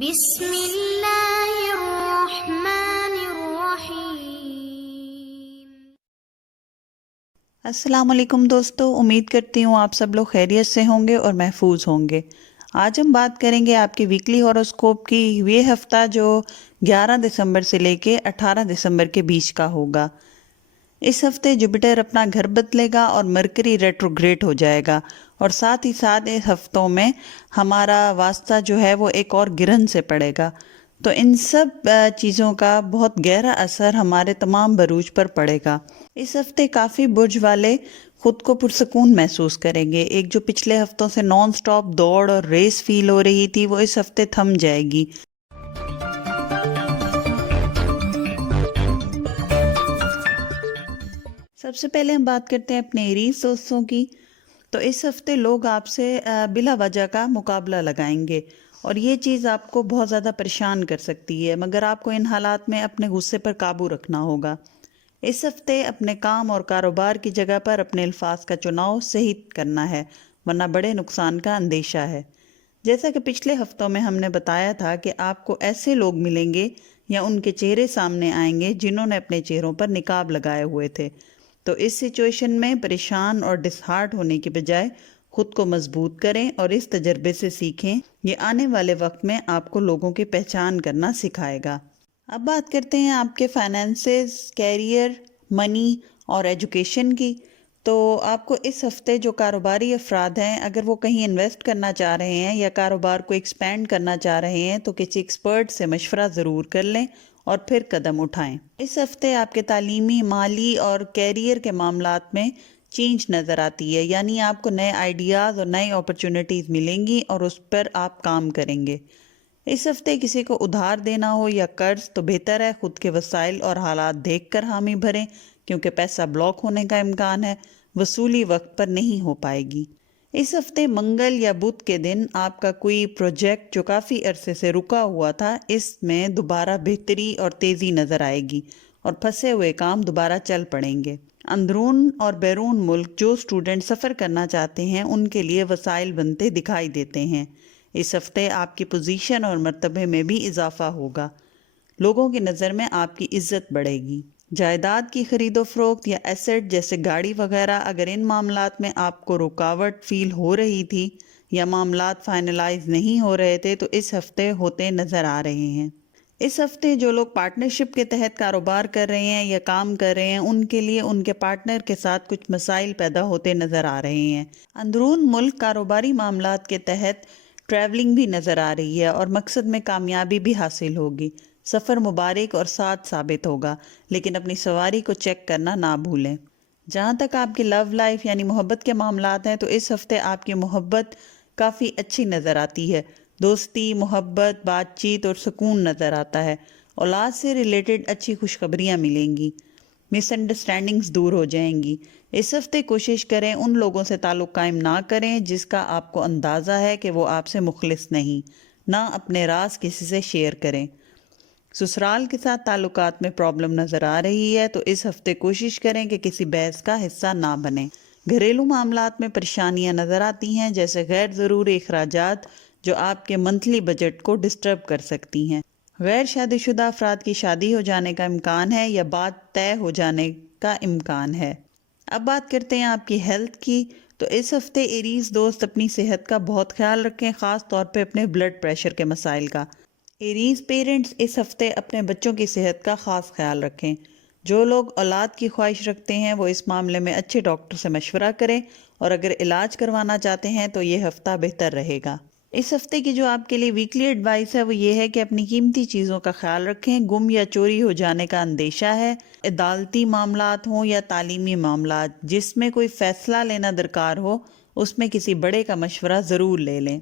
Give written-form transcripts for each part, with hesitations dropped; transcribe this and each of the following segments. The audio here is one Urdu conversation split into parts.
بسم اللہ الرحمن الرحیم۔ السلام علیکم دوستو، امید کرتی ہوں آپ سب لوگ خیریت سے ہوں گے اور محفوظ ہوں گے۔ آج ہم بات کریں گے آپ کی ویکلی ہاروسکوپ کی، یہ ہفتہ جو 11 دسمبر سے لے کے 18 دسمبر کے بیچ کا ہوگا۔ اس ہفتے جوپیٹر اپنا گھر بدلے گا اور مرکری ریٹروگریڈ ہو جائے گا، اور ساتھ ہی ساتھ اس ہفتوں میں ہمارا واسطہ جو ہے وہ ایک اور گرہن سے پڑے گا۔ تو ان سب چیزوں کا بہت گہرا اثر ہمارے تمام بروج پر پڑے گا۔ اس ہفتے کافی برج والے خود کو پرسکون محسوس کریں گے۔ ایک جو پچھلے ہفتوں سے نان سٹاپ دوڑ اور ریس فیل ہو رہی تھی، وہ اس ہفتے تھم جائے گی۔ سب سے پہلے ہم بات کرتے ہیں اپنے ایریز دوستوں کی۔ تو اس ہفتے لوگ آپ سے بلا وجہ کا مقابلہ لگائیں گے، اور یہ چیز آپ کو بہت زیادہ پریشان کر سکتی ہے، مگر آپ کو ان حالات میں اپنے غصے پر قابو رکھنا ہوگا۔ اس ہفتے اپنے کام اور کاروبار کی جگہ پر اپنے الفاظ کا چناؤ صحیح کرنا ہے، ورنہ بڑے نقصان کا اندیشہ ہے۔ جیسا کہ پچھلے ہفتوں میں ہم نے بتایا تھا کہ آپ کو ایسے لوگ ملیں گے یا ان کے چہرے سامنے آئیں گے جنہوں نے اپنے چہروں پر نقاب لگائے ہوئے تھے۔ تو اس سچویشن میں پریشان اور ڈس ہارٹ ہونے کی بجائے خود کو مضبوط کریں اور اس تجربے سے سیکھیں۔ یہ آنے والے وقت میں آپ کو لوگوں کی پہچان کرنا سکھائے گا۔ اب بات کرتے ہیں آپ کے فائنینسز، کیریئر، منی اور ایجوکیشن کی۔ تو آپ کو اس ہفتے جو کاروباری افراد ہیں، اگر وہ کہیں انویسٹ کرنا چاہ رہے ہیں یا کاروبار کو ایکسپینڈ کرنا چاہ رہے ہیں، تو کسی ایکسپرٹ سے مشورہ ضرور کر لیں اور پھر قدم اٹھائیں۔ اس ہفتے آپ کے تعلیمی، مالی اور کیریئر کے معاملات میں چینج نظر آتی ہے، یعنی آپ کو نئے آئیڈیاز اور نئی اپرچونٹیز ملیں گی اور اس پر آپ کام کریں گے۔ اس ہفتے کسی کو ادھار دینا ہو یا قرض، تو بہتر ہے خود کے وسائل اور حالات دیکھ کر حامی بھریں، کیونکہ پیسہ بلاک ہونے کا امکان ہے، وصولی وقت پر نہیں ہو پائے گی۔ اس ہفتے منگل یا بدھ کے دن آپ کا کوئی پروجیکٹ جو کافی عرصے سے رکا ہوا تھا، اس میں دوبارہ بہتری اور تیزی نظر آئے گی اور پھنسے ہوئے کام دوبارہ چل پڑیں گے۔ اندرون اور بیرون ملک جو اسٹوڈنٹ سفر کرنا چاہتے ہیں، ان کے لیے وسائل بنتے دکھائی دیتے ہیں۔ اس ہفتے آپ کی پوزیشن اور مرتبے میں بھی اضافہ ہوگا، لوگوں کی نظر میں آپ کی عزت بڑھے گی۔ جائیداد کی خرید و فروخت یا ایسٹ جیسے گاڑی وغیرہ، اگر ان معاملات میں آپ کو رکاوٹ فیل ہو رہی تھی یا معاملات فائنلائز نہیں ہو رہے تھے، تو اس ہفتے ہوتے نظر آ رہے ہیں۔ اس ہفتے جو لوگ پارٹنرشپ کے تحت کاروبار کر رہے ہیں یا کام کر رہے ہیں، ان کے لیے ان کے پارٹنر کے ساتھ کچھ مسائل پیدا ہوتے نظر آ رہے ہیں۔ اندرون ملک کاروباری معاملات کے تحت ٹریولنگ بھی نظر آ رہی ہے اور مقصد میں کامیابی بھی حاصل ہوگی۔ سفر مبارک اور ساتھ ثابت ہوگا، لیکن اپنی سواری کو چیک کرنا نہ بھولیں۔ جہاں تک آپ کی لو لائف یعنی محبت کے معاملات ہیں، تو اس ہفتے آپ کی محبت کافی اچھی نظر آتی ہے۔ دوستی، محبت، بات چیت اور سکون نظر آتا ہے۔ اولاد سے ریلیٹڈ اچھی خوشخبریاں ملیں گی۔ مس انڈرسٹینڈنگز دور ہو جائیں گی۔ اس ہفتے کوشش کریں ان لوگوں سے تعلق قائم نہ کریں جس کا آپ کو اندازہ ہے کہ وہ آپ سے مخلص نہیں۔ نہ اپنے راز کسی سے شیئر کریں۔ سسرال کے ساتھ تعلقات میں پرابلم نظر آ رہی ہے، تو اس ہفتے کوشش کریں کہ کسی بحث کا حصہ نہ بنیں۔ گھریلو معاملات میں پریشانیاں نظر آتی ہیں، جیسے غیر ضروری اخراجات جو آپ کے منتھلی بجٹ کو ڈسٹرب کر سکتی ہیں۔ غیر شادی شدہ افراد کی شادی ہو جانے کا امکان ہے یا بات طے ہو جانے کا امکان ہے۔ اب بات کرتے ہیں آپ کی ہیلتھ کی۔ تو اس ہفتے ایریز دوست اپنی صحت کا بہت خیال رکھیں، خاص طور پہ اپنے بلڈ پریشر کے مسائل کا۔ ایریز پیرنٹس اس ہفتے اپنے بچوں کی صحت کا خاص خیال رکھیں۔ جو لوگ اولاد کی خواہش رکھتے ہیں، وہ اس معاملے میں اچھے ڈاکٹر سے مشورہ کریں، اور اگر علاج کروانا چاہتے ہیں تو یہ ہفتہ بہتر رہے گا۔ اس ہفتے کی جو آپ کے لیے ویکلی ایڈوائس ہے، وہ یہ ہے کہ اپنی قیمتی چیزوں کا خیال رکھیں۔ گم یا چوری ہو جانے کا اندیشہ ہے۔ عدالتی معاملات ہوں یا تعلیمی معاملات، جس میں کوئی فیصلہ لینا درکار ہو، اس میں کسی بڑے کا مشورہ ضرور لے لیں۔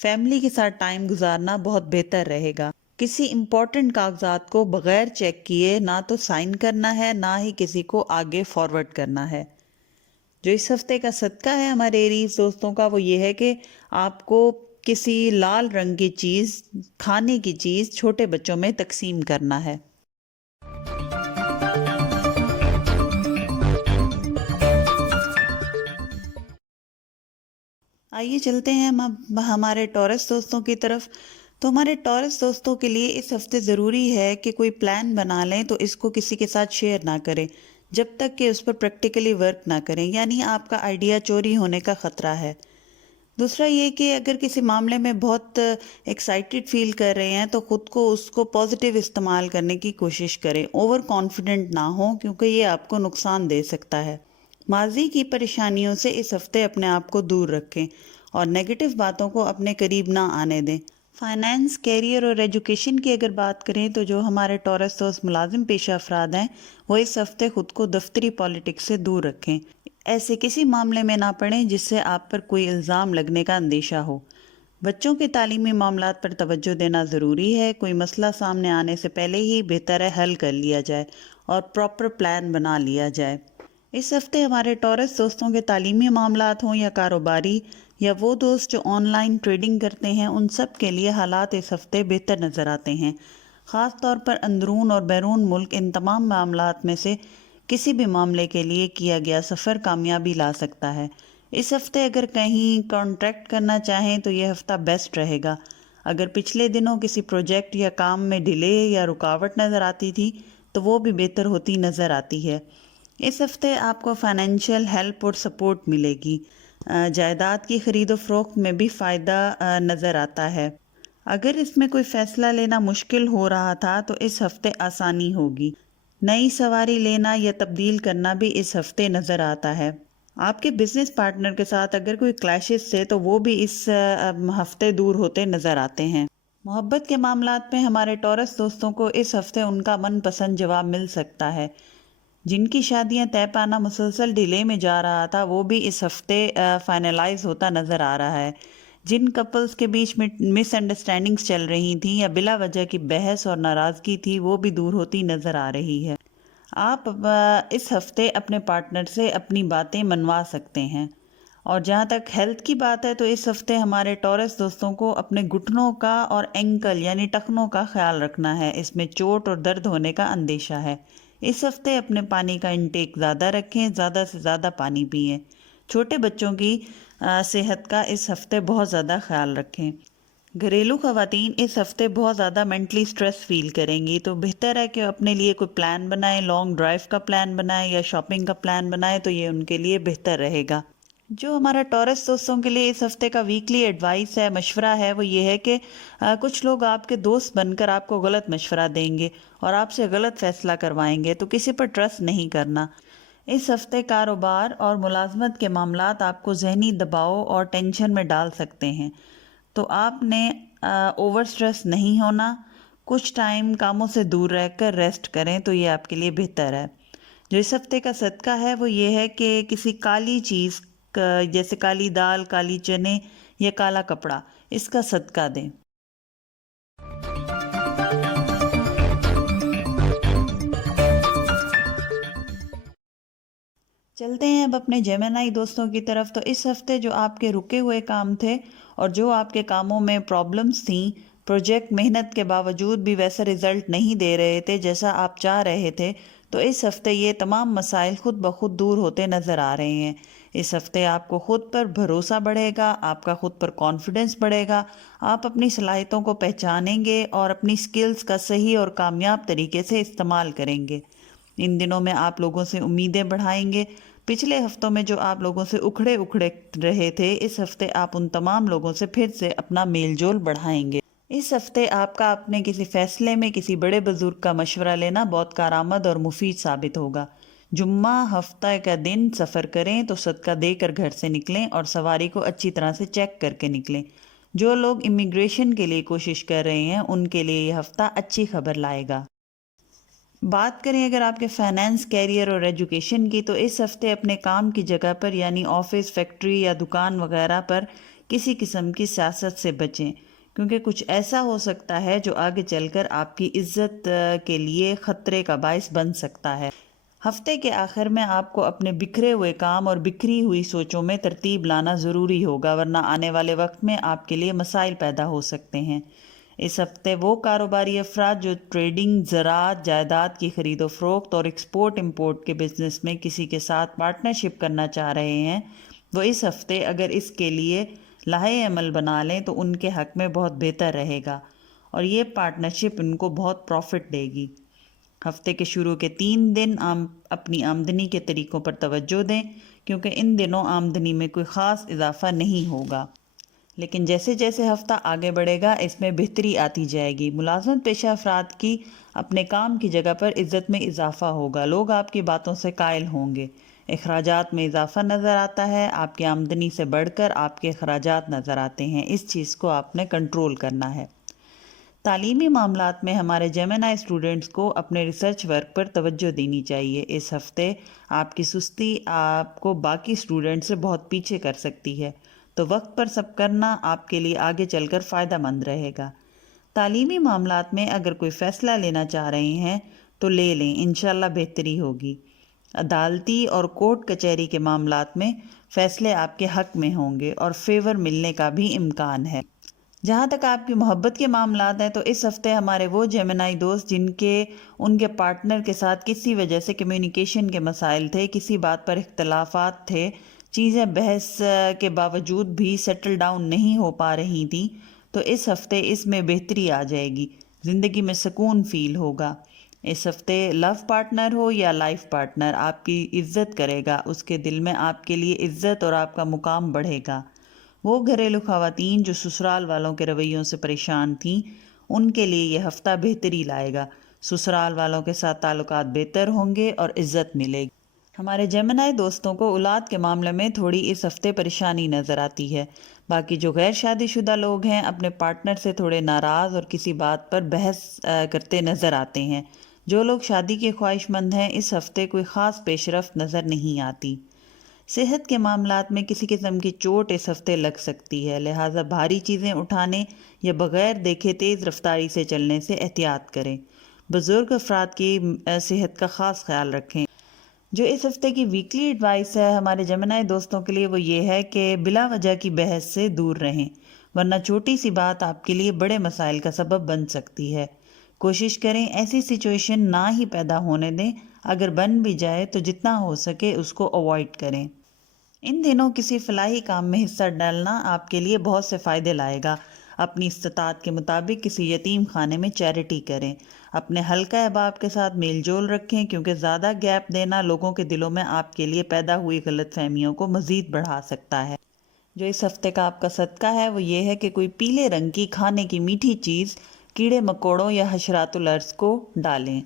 فیملی کے ساتھ ٹائم گزارنا بہت بہتر رہے گا۔ کسی امپورٹنٹ کاغذات کو بغیر چیک کیے نہ تو سائن کرنا ہے، نہ ہی کسی کو آگے فارورڈ کرنا ہے۔ جو اس ہفتے کا صدقہ ہے ہمارے ایریز دوستوں کا، وہ یہ ہے کہ آپ کو کسی لال رنگ کی چیز، کھانے کی چیز چھوٹے بچوں میں تقسیم کرنا ہے۔ آئیے چلتے ہیں ہم اب ہمارے ٹورس دوستوں کی طرف۔ تو ہمارے ٹورس دوستوں کے لیے اس ہفتے ضروری ہے کہ کوئی پلان بنا لیں تو اس کو کسی کے ساتھ شیئر نہ کریں جب تک کہ اس پر پریکٹیکلی ورک نہ کریں، یعنی آپ کا آئیڈیا چوری ہونے کا خطرہ ہے۔ دوسرا یہ کہ اگر کسی معاملے میں بہت ایکسائٹڈ فیل کر رہے ہیں تو خود کو اس کو پازیٹیو استعمال کرنے کی کوشش کریں، اوور کانفیڈنٹ نہ ہوں کیونکہ یہ آپ کو نقصان دے سکتا ہے۔ ماضی کی پریشانیوں سے اس ہفتے اپنے آپ کو دور رکھیں اور نیگیٹو باتوں کو اپنے قریب نہ آنے دیں۔ فائنانس، کیریئر اور ایجوکیشن کی اگر بات کریں تو جو ہمارے ٹورس دوست ملازم پیشہ افراد ہیں وہ اس ہفتے خود کو دفتری پالیٹکس سے دور رکھیں، ایسے کسی معاملے میں نہ پڑیں جس سے آپ پر کوئی الزام لگنے کا اندیشہ ہو۔ بچوں کے تعلیمی معاملات پر توجہ دینا ضروری ہے، کوئی مسئلہ سامنے آنے سے پہلے ہی بہتر ہے حل کر لیا جائے اور پراپر پلان بنا لیا جائے۔ اس ہفتے ہمارے ٹورس دوستوں کے تعلیمی معاملات ہوں یا کاروباری یا وہ دوست جو آن لائن ٹریڈنگ کرتے ہیں، ان سب کے لیے حالات اس ہفتے بہتر نظر آتے ہیں۔ خاص طور پر اندرون اور بیرون ملک ان تمام معاملات میں سے کسی بھی معاملے کے لیے کیا گیا سفر کامیابی لا سکتا ہے۔ اس ہفتے اگر کہیں کانٹریکٹ کرنا چاہیں تو یہ ہفتہ بیسٹ رہے گا۔ اگر پچھلے دنوں کسی پروجیکٹ یا کام میں ڈیلے یا رکاوٹ نظر آتی تھی تو وہ بھی بہتر ہوتی نظر آتی ہے۔ اس ہفتے آپ کو فائنینشیل ہیلپ اور سپورٹ ملے گی۔ جائیداد کی خرید و فروخت میں بھی فائدہ نظر آتا ہے۔ اگر اس میں کوئی فیصلہ لینا مشکل ہو رہا تھا تو اس ہفتے آسانی ہوگی۔ نئی سواری لینا یا تبدیل کرنا بھی اس ہفتے نظر آتا ہے۔ آپ کے بزنس پارٹنر کے ساتھ اگر کوئی کلیشز سے تو وہ بھی اس ہفتے دور ہوتے نظر آتے ہیں۔ محبت کے معاملات میں ہمارے ٹورس دوستوں کو اس ہفتے ان کا من پسند جواب مل سکتا ہے۔ جن کی شادیاں طے پانا مسلسل ڈیلے میں جا رہا تھا وہ بھی اس ہفتے فائنلائز ہوتا نظر آ رہا ہے۔ جن کپلز کے بیچ میں مس انڈرسٹینڈنگز چل رہی تھیں یا بلا وجہ کی بحث اور ناراضگی تھی وہ بھی دور ہوتی نظر آ رہی ہے۔ آپ اس ہفتے اپنے پارٹنر سے اپنی باتیں منوا سکتے ہیں۔ اور جہاں تک ہیلتھ کی بات ہے تو اس ہفتے ہمارے ٹورس دوستوں کو اپنے گھٹنوں کا اور اینکل یعنی ٹخنوں کا خیال رکھنا ہے، اس میں چوٹ اور درد ہونے کا اندیشہ ہے۔ اس ہفتے اپنے پانی کا انٹیک زیادہ رکھیں، زیادہ سے زیادہ پانی پئیں۔ چھوٹے بچوں کی صحت کا اس ہفتے بہت زیادہ خیال رکھیں۔ گھریلو خواتین اس ہفتے بہت زیادہ مینٹلی سٹریس فیل کریں گی، تو بہتر ہے کہ اپنے لیے کوئی پلان بنائیں، لانگ ڈرائیو کا پلان بنائیں یا شاپنگ کا پلان بنائیں تو یہ ان کے لیے بہتر رہے گا۔ جو ہمارا ٹورس دوستوں کے لیے اس ہفتے کا ویکلی ایڈوائس ہے، مشورہ ہے، وہ یہ ہے کہ کچھ لوگ آپ کے دوست بن کر آپ کو غلط مشورہ دیں گے اور آپ سے غلط فیصلہ کروائیں گے، تو کسی پر ٹرسٹ نہیں کرنا۔ اس ہفتے کاروبار اور ملازمت کے معاملات آپ کو ذہنی دباؤ اور ٹینشن میں ڈال سکتے ہیں، تو آپ نے اوور سٹریس نہیں ہونا۔ کچھ ٹائم کاموں سے دور رہ کر ریسٹ کریں تو یہ آپ کے لیے بہتر ہے۔ جو اس ہفتے کا صدقہ ہے وہ یہ ہے کہ کسی کالی چیز جیسے کالی دال، کالی چنے یا کالا کپڑا، اس کا صدقہ دیں۔ چلتے ہیں اب اپنے جیمنائی دوستوں کی طرف۔ تو اس ہفتے جو آپ کے رکے ہوئے کام تھے اور جو آپ کے کاموں میں پرابلمز تھیں، پروجیکٹ محنت کے باوجود بھی ویسا رزلٹ نہیں دے رہے تھے جیسا آپ چاہ رہے تھے، تو اس ہفتے یہ تمام مسائل خود بخود دور ہوتے نظر آ رہے ہیں۔ اس ہفتے آپ کو خود پر بھروسہ بڑھے گا، آپ کا خود پر کانفیڈنس بڑھے گا، آپ اپنی صلاحیتوں کو پہچانیں گے اور اپنی سکلز کا صحیح اور کامیاب طریقے سے استعمال کریں گے۔ ان دنوں میں آپ لوگوں سے امیدیں بڑھائیں گے۔ پچھلے ہفتوں میں جو آپ لوگوں سے اکھڑے رہے تھے، اس ہفتے آپ ان تمام لوگوں سے پھر سے اپنا میل جول بڑھائیں گے۔ اس ہفتے آپ کا اپنے کسی فیصلے میں کسی بڑے بزرگ کا مشورہ لینا بہت کارآمد اور مفید ثابت ہوگا۔ جمعہ ہفتہ کا دن سفر کریں تو صدقہ دے کر گھر سے نکلیں اور سواری کو اچھی طرح سے چیک کر کے نکلیں۔ جو لوگ امیگریشن کے لیے کوشش کر رہے ہیں ان کے لیے یہ ہفتہ اچھی خبر لائے گا۔ بات کریں اگر آپ کے فائنانس، کیریئر اور ایجوکیشن کی، تو اس ہفتے اپنے کام کی جگہ پر یعنی آفس، فیکٹری یا دکان وغیرہ پر کسی قسم کی سیاست سے بچیں، کیونکہ کچھ ایسا ہو سکتا ہے جو آگے چل کر آپ کی عزت کے لیے خطرے کا باعث بن سکتا ہے۔ ہفتے کے آخر میں آپ کو اپنے بکھرے ہوئے کام اور بکھری ہوئی سوچوں میں ترتیب لانا ضروری ہوگا، ورنہ آنے والے وقت میں آپ کے لیے مسائل پیدا ہو سکتے ہیں۔ اس ہفتے وہ کاروباری افراد جو ٹریڈنگ، زراعت، جائیداد کی خرید و فروخت اور ایکسپورٹ امپورٹ کے بزنس میں کسی کے ساتھ پارٹنرشپ کرنا چاہ رہے ہیں، وہ اس ہفتے اگر اس کے لیے لاہے عمل بنا لیں تو ان کے حق میں بہت بہتر رہے گا اور یہ پارٹنرشپ ان کو بہت پروفٹ دے گی۔ ہفتے کے شروع کے 3 دن اپنی آمدنی کے طریقوں پر توجہ دیں کیونکہ ان دنوں آمدنی میں کوئی خاص اضافہ نہیں ہوگا، لیکن جیسے جیسے ہفتہ آگے بڑھے گا اس میں بہتری آتی جائے گی۔ ملازمت پیشہ افراد کی اپنے کام کی جگہ پر عزت میں اضافہ ہوگا، لوگ آپ کی باتوں سے قائل ہوں گے۔ اخراجات میں اضافہ نظر آتا ہے، آپ کی آمدنی سے بڑھ کر آپ کے اخراجات نظر آتے ہیں، اس چیز کو آپ نے کنٹرول کرنا ہے۔ تعلیمی معاملات میں ہمارے جیمنائی اسٹوڈنٹس کو اپنے ریسرچ ورک پر توجہ دینی چاہیے۔ اس ہفتے آپ کی سستی آپ کو باقی اسٹوڈنٹ سے بہت پیچھے کر سکتی ہے، تو وقت پر سب کرنا آپ کے لیے آگے چل کر فائدہ مند رہے گا۔ تعلیمی معاملات میں اگر کوئی فیصلہ لینا چاہ رہے ہیں تو لے لیں، انشاءاللہ بہتری ہوگی۔ عدالتی اور کورٹ کچہری کے معاملات میں فیصلے آپ کے حق میں ہوں گے اور فیور ملنے کا بھی امکان ہے۔ جہاں تک آپ کی محبت کے معاملات ہیں تو اس ہفتے ہمارے وہ جیمنائی دوست جن کے ان کے پارٹنر کے ساتھ کسی وجہ سے کمیونیکیشن کے مسائل تھے، کسی بات پر اختلافات تھے، چیزیں بحث کے باوجود بھی سیٹل ڈاؤن نہیں ہو پا رہی تھیں، تو اس ہفتے اس میں بہتری آ جائے گی، زندگی میں سکون فیل ہوگا۔ اس ہفتے لو پارٹنر ہو یا لائف پارٹنر آپ کی عزت کرے گا، اس کے دل میں آپ کے لیے عزت اور آپ کا مقام بڑھے گا۔ وہ گھریلو خواتین جو سسرال والوں کے رویوں سے پریشان تھیں، ان کے لیے یہ ہفتہ بہتری لائے گا، سسرال والوں کے ساتھ تعلقات بہتر ہوں گے اور عزت ملے گی۔ ہمارے جیمنائی دوستوں کو اولاد کے معاملے میں تھوڑی اس ہفتے پریشانی نظر آتی ہے۔ باقی جو غیر شادی شدہ لوگ ہیں اپنے پارٹنر سے تھوڑے ناراض اور کسی بات پر بحث کرتے نظر آتے ہیں۔ جو لوگ شادی کے خواہش مند ہیں اس ہفتے کوئی خاص پیش رفت نظر نہیں آتی۔ صحت کے معاملات میں کسی قسم کی چوٹ اس ہفتے لگ سکتی ہے، لہٰذا بھاری چیزیں اٹھانے یا بغیر دیکھے تیز رفتاری سے چلنے سے احتیاط کریں۔ بزرگ افراد کی صحت کا خاص خیال رکھیں۔ جو اس ہفتے کی ویکلی ایڈوائس ہے ہمارے جیمنائی دوستوں کے لیے وہ یہ ہے کہ بلا وجہ کی بحث سے دور رہیں، ورنہ چھوٹی سی بات آپ کے لیے بڑے مسائل کا سبب بن سکتی ہے۔ کوشش کریں ایسی سچویشن نہ ہی پیدا ہونے دیں، اگر بن بھی جائے تو جتنا ہو سکے اس کو اوائڈ کریں۔ ان دنوں کسی فلاحی کام میں حصہ ڈالنا آپ کے لیے بہت سے فائدے لائے گا۔ اپنی استطاعت کے مطابق کسی یتیم خانے میں چیریٹی کریں۔ اپنے حلقہ احباب کے ساتھ میل جول رکھیں کیونکہ زیادہ گیپ دینا لوگوں کے دلوں میں آپ کے لیے پیدا ہوئی غلط فہمیوں کو مزید بڑھا سکتا ہے۔ جو اس ہفتے کا آپ کا صدقہ ہے وہ یہ ہے کہ کوئی پیلے رنگ کی کھانے کی میٹھی چیز کیڑے مکوڑوں یا حشرات الارض کو ڈالیں۔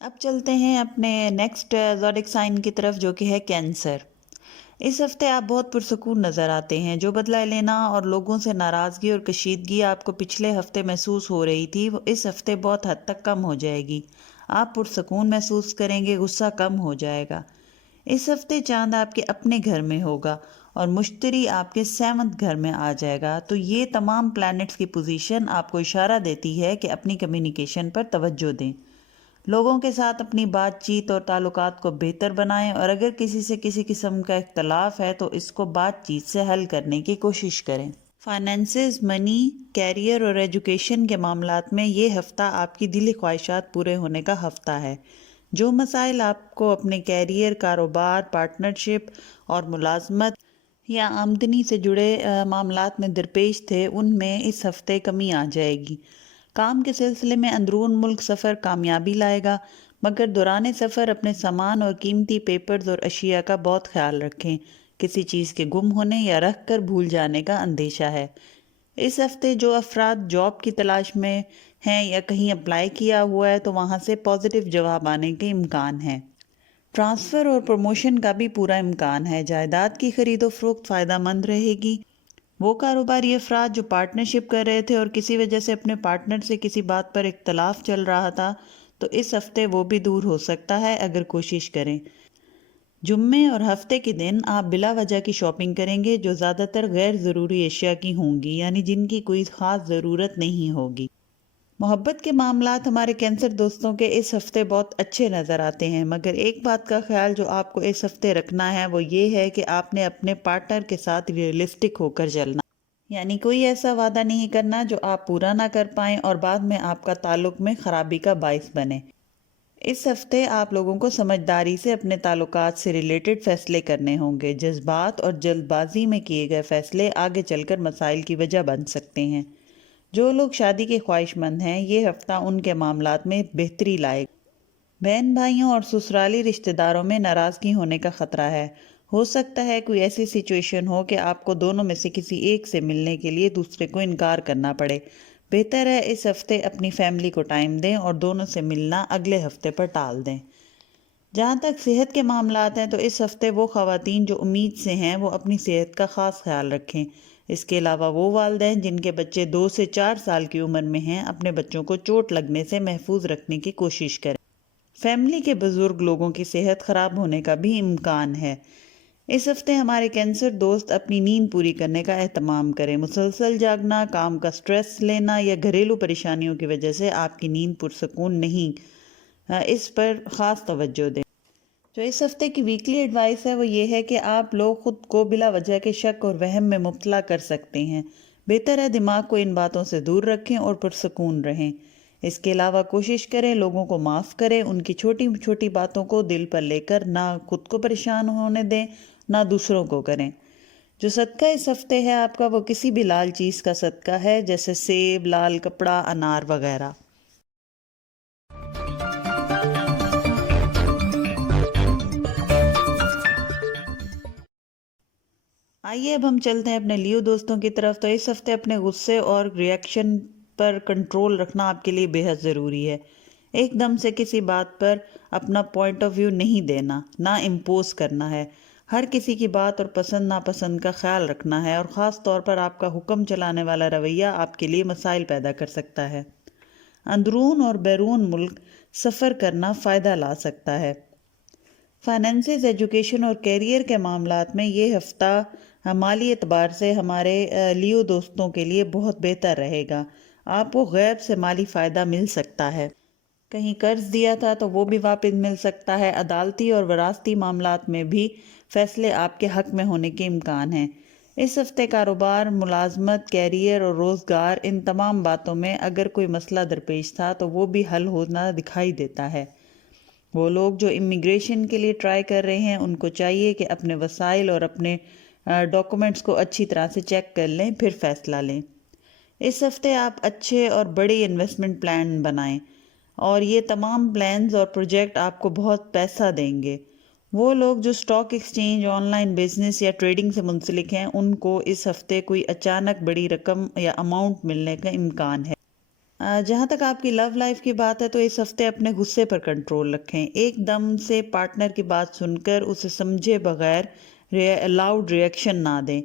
اب چلتے ہیں اپنے نیکسٹ زوڈک سائن کی طرف جو کہ ہے کینسر۔ اس ہفتے آپ بہت پرسکون نظر آتے ہیں۔ جو بدلہ لینا اور لوگوں سے ناراضگی اور کشیدگی آپ کو پچھلے ہفتے محسوس ہو رہی تھی وہ اس ہفتے بہت حد تک کم ہو جائے گی۔ آپ پرسکون محسوس کریں گے، غصہ کم ہو جائے گا۔ اس ہفتے چاند آپ کے اپنے گھر میں ہوگا اور مشتری آپ کے 7ویں گھر میں آ جائے گا، تو یہ تمام پلانٹس کی پوزیشن آپ کو اشارہ دیتی ہے کہ اپنی کمیونیکیشن پر توجہ دیں۔ لوگوں کے ساتھ اپنی بات چیت اور تعلقات کو بہتر بنائیں اور اگر کسی سے کسی قسم کا اختلاف ہے تو اس کو بات چیت سے حل کرنے کی کوشش کریں۔ فائنینسز، منی، کیریئر اور ایجوکیشن کے معاملات میں یہ ہفتہ آپ کی دلی خواہشات پورے ہونے کا ہفتہ ہے۔ جو مسائل آپ کو اپنے کیریئر، کاروبار، پارٹنرشپ اور ملازمت یا آمدنی سے جڑے معاملات میں درپیش تھے ان میں اس ہفتے کمی آ جائے گی۔ کام کے سلسلے میں اندرون ملک سفر کامیابی لائے گا، مگر دوران سفر اپنے سامان اور قیمتی پیپرز اور اشیاء کا بہت خیال رکھیں۔ کسی چیز کے گم ہونے یا رکھ کر بھول جانے کا اندیشہ ہے۔ اس ہفتے جو افراد جاب کی تلاش میں ہیں یا کہیں اپلائی کیا ہوا ہے تو وہاں سے پازیٹیو جواب آنے کے امکان ہیں۔ ٹرانسفر اور پروموشن کا بھی پورا امکان ہے۔ جائیداد کی خرید و فروخت فائدہ مند رہے گی۔ وہ کاروباری افراد جو پارٹنرشپ کر رہے تھے اور کسی وجہ سے اپنے پارٹنر سے کسی بات پر اختلاف چل رہا تھا تو اس ہفتے وہ بھی دور ہو سکتا ہے اگر کوشش کریں۔ جمعے اور ہفتے کے دن آپ بلا وجہ کی شاپنگ کریں گے جو زیادہ تر غیر ضروری اشیاء کی ہوں گی، یعنی جن کی کوئی خاص ضرورت نہیں ہوگی۔ محبت کے معاملات ہمارے کینسر دوستوں کے اس ہفتے بہت اچھے نظر آتے ہیں، مگر ایک بات کا خیال جو آپ کو اس ہفتے رکھنا ہے وہ یہ ہے کہ آپ نے اپنے پارٹنر کے ساتھ ریئلسٹک ہو کر چلنا، یعنی کوئی ایسا وعدہ نہیں کرنا جو آپ پورا نہ کر پائیں اور بعد میں آپ کا تعلق میں خرابی کا باعث بنے۔ اس ہفتے آپ لوگوں کو سمجھداری سے اپنے تعلقات سے ریلیٹڈ فیصلے کرنے ہوں گے۔ جذبات اور جلد بازی میں کیے گئے فیصلے آگے چل کر مسائل کی وجہ بن سکتے ہیں۔ جو لوگ شادی کے خواہش مند ہیں، یہ ہفتہ ان کے معاملات میں بہتری لائے گا۔ بہن بھائیوں اور سسرالی رشتہ داروں میں ناراضگی ہونے کا خطرہ ہے۔ ہو سکتا ہے کوئی ایسی سچویشن ہو کہ آپ کو دونوں میں سے کسی ایک سے ملنے کے لیے دوسرے کو انکار کرنا پڑے۔ بہتر ہے اس ہفتے اپنی فیملی کو ٹائم دیں اور دونوں سے ملنا اگلے ہفتے پر ٹال دیں۔ جہاں تک صحت کے معاملات ہیں تو اس ہفتے وہ خواتین جو امید سے ہیں وہ اپنی صحت کا خاص خیال رکھیں۔ اس کے علاوہ وہ والدین جن کے بچے 2 سے 4 سال کی عمر میں ہیں، اپنے بچوں کو چوٹ لگنے سے محفوظ رکھنے کی کوشش کریں۔ فیملی کے بزرگ لوگوں کی صحت خراب ہونے کا بھی امکان ہے۔ اس ہفتے ہمارے کینسر دوست اپنی نیند پوری کرنے کا اہتمام کریں۔ مسلسل جاگنا، کام کا سٹریس لینا یا گھریلو پریشانیوں کی وجہ سے آپ کی نیند پرسکون نہیں، اس پر خاص توجہ دیں۔ جو اس ہفتے کی ویکلی ایڈوائس ہے وہ یہ ہے کہ آپ لوگ خود کو بلا وجہ کے شک اور وہم میں مبتلا کر سکتے ہیں۔ بہتر ہے دماغ کو ان باتوں سے دور رکھیں اور پرسکون رہیں۔ اس کے علاوہ کوشش کریں لوگوں کو معاف کریں، ان کی چھوٹی چھوٹی باتوں کو دل پر لے کر نہ خود کو پریشان ہونے دیں، نہ دوسروں کو کریں۔ جو صدقہ اس ہفتے ہے آپ کا وہ کسی بھی لال چیز کا صدقہ ہے، جیسے سیب، لال کپڑا، انار وغیرہ۔ آئیے اب ہم چلتے ہیں اپنے لیو دوستوں کی طرف۔ تو اس ہفتے اپنے غصے اور ریئیکشن پر کنٹرول رکھنا آپ کے لیے بے حد ضروری ہے۔ ایک دم سے کسی بات پر اپنا پوائنٹ آف ویو نہیں دینا، نہ امپوز کرنا ہے۔ ہر کسی کی بات اور پسند ناپسند کا خیال رکھنا ہے، اور خاص طور پر آپ کا حکم چلانے والا رویہ آپ کے لیے مسائل پیدا کر سکتا ہے۔ اندرون اور بیرون ملک سفر کرنا فائدہ لا سکتا ہے۔ فائنینسز، ایجوکیشن اور کیریئر کے معاملات میں یہ ہفتہ مالی اعتبار سے ہمارے لیو دوستوں کے لیے بہت بہتر رہے گا۔ آپ کو غیب سے مالی فائدہ مل سکتا ہے۔ کہیں قرض دیا تھا تو وہ بھی واپس مل سکتا ہے۔ عدالتی اور وراثتی معاملات میں بھی فیصلے آپ کے حق میں ہونے کے امکان ہیں۔ اس ہفتے کاروبار، ملازمت، کیریئر اور روزگار، ان تمام باتوں میں اگر کوئی مسئلہ درپیش تھا تو وہ بھی حل ہونا دکھائی دیتا ہے۔ وہ لوگ جو امیگریشن کے لیے ٹرائی کر رہے ہیں ان کو چاہیے کہ اپنے وسائل اور اپنے ڈاکومنٹس کو اچھی طرح سے چیک کر لیں، پھر فیصلہ لیں۔ اس ہفتے آپ اچھے اور بڑے انویسٹمنٹ پلان بنائیں، اور یہ تمام پلانز اور پروجیکٹ آپ کو بہت پیسہ دیں گے۔ وہ لوگ جو stock exchange, on line business یا ٹریڈنگ سے منسلک ہیں، ان کو اس ہفتے کوئی اچانک بڑی رقم یا اماؤنٹ ملنے کا امکان ہے۔ جہاں تک آپ کی لو لائف کی بات ہے تو اس ہفتے اپنے غصے پر کنٹرول رکھیں۔ ایک دم سے پارٹنر کی بات سن کر اسے سمجھے بغیر لاؤڈ ریئیکشن نہ دیں۔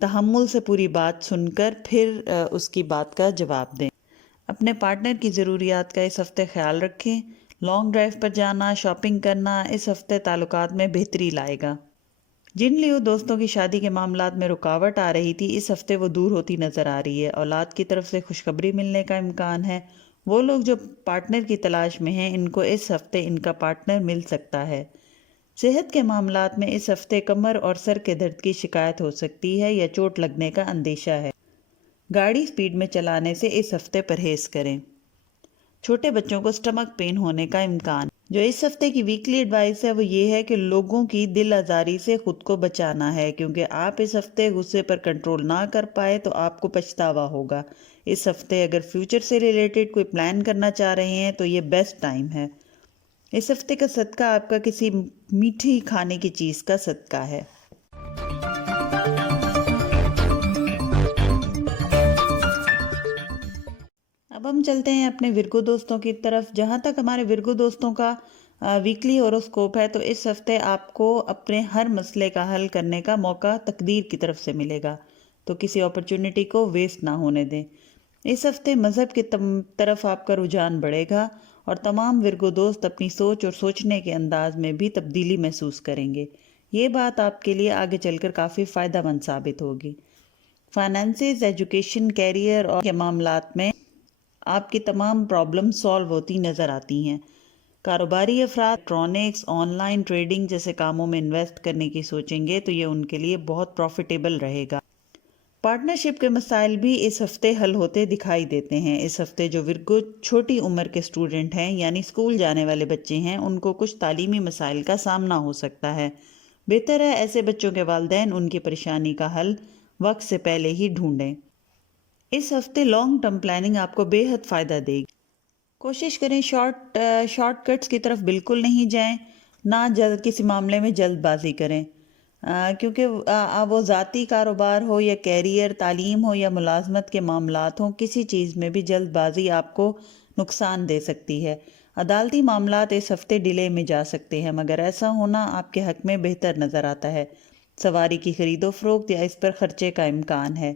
تحمل سے پوری بات سن کر پھر اس کی بات کا جواب دیں۔ اپنے پارٹنر کی ضروریات کا اس ہفتے خیال رکھیں۔ لانگ ڈرائیو پر جانا، شاپنگ کرنا اس ہفتے تعلقات میں بہتری لائے گا۔ جن لیو دوستوں کی شادی کے معاملات میں رکاوٹ آ رہی تھی، اس ہفتے وہ دور ہوتی نظر آ رہی ہے۔ اولاد کی طرف سے خوشخبری ملنے کا امکان ہے۔ وہ لوگ جو پارٹنر کی تلاش میں ہیں، ان کو اس ہفتے ان کا پارٹنر مل سکتا ہے۔ صحت کے معاملات میں اس ہفتے کمر اور سر کے درد کی شکایت ہو سکتی ہے یا چوٹ لگنے کا اندیشہ ہے۔ گاڑی سپیڈ میں چلانے سے اس ہفتے پرہیز کریں۔ چھوٹے بچوں کو سٹمک پین ہونے کا امکان۔ جو اس ہفتے کی ویکلی ایڈوائس ہے وہ یہ ہے کہ لوگوں کی دل آزاری سے خود کو بچانا ہے، کیونکہ آپ اس ہفتے غصے پر کنٹرول نہ کر پائے تو آپ کو پچھتاوا ہوگا۔ اس ہفتے اگر فیوچر سے ریلیٹڈ کوئی پلان کرنا چاہ رہے ہیں تو یہ بیسٹ ٹائم ہے۔ اس ہفتے کا صدقہ آپ کا کسی میٹھی کھانے کی چیز کا صدقہ ہے۔ اب ہم چلتے ہیں اپنے ورگو دوستوں کی طرف۔ جہاں تک ہمارے ورگو دوستوں کا ویکلی ہوروسکوپ ہے تو اس ہفتے آپ کو اپنے ہر مسئلے کا حل کرنے کا موقع تقدیر کی طرف سے ملے گا، تو کسی اپرچونٹی کو ویسٹ نہ ہونے دیں۔ اس ہفتے مذہب کی طرف آپ کا رجحان بڑھے گا، اور تمام ورگو دوست اپنی سوچ اور سوچنے کے انداز میں بھی تبدیلی محسوس کریں گے۔ یہ بات آپ کے لیے آگے چل کر کافی فائدہ مند ثابت ہوگی۔ فائنینسز، ایجوکیشن، کیریئر اور کے معاملات میں آپ کی تمام پرابلم سالو ہوتی نظر آتی ہیں۔ کاروباری افراد الیکٹرانکس، آن لائن ٹریڈنگ جیسے کاموں میں انویسٹ کرنے کی سوچیں گے تو یہ ان کے لیے بہت پروفیٹیبل رہے گا۔ پارٹنرشپ کے مسائل بھی اس ہفتے حل ہوتے دکھائی دیتے ہیں۔ اس ہفتے جو ورگو چھوٹی عمر کے اسٹوڈنٹ ہیں یعنی اسکول جانے والے بچے ہیں، ان کو کچھ تعلیمی مسائل کا سامنا ہو سکتا ہے۔ بہتر ہے ایسے بچوں کے والدین ان کی پریشانی کا حل وقت سے پہلے ہی ڈھونڈیں۔ اس ہفتے لانگ ٹرم پلاننگ آپ کو بے حد فائدہ دے گی۔ کوشش کریں شارٹ کٹس کی طرف بالکل نہیں جائیں، نہ کسی معاملے میں جلد بازی کریں، کیونکہ وہ ذاتی کاروبار ہو یا کیریئر، تعلیم ہو یا ملازمت کے معاملات ہوں، کسی چیز میں بھی جلد بازی آپ کو نقصان دے سکتی ہے۔ عدالتی معاملات اس ہفتے ڈیلے میں جا سکتے ہیں، مگر ایسا ہونا آپ کے حق میں بہتر نظر آتا ہے۔ سواری کی خرید و فروخت یا اس پر خرچے کا امکان ہے۔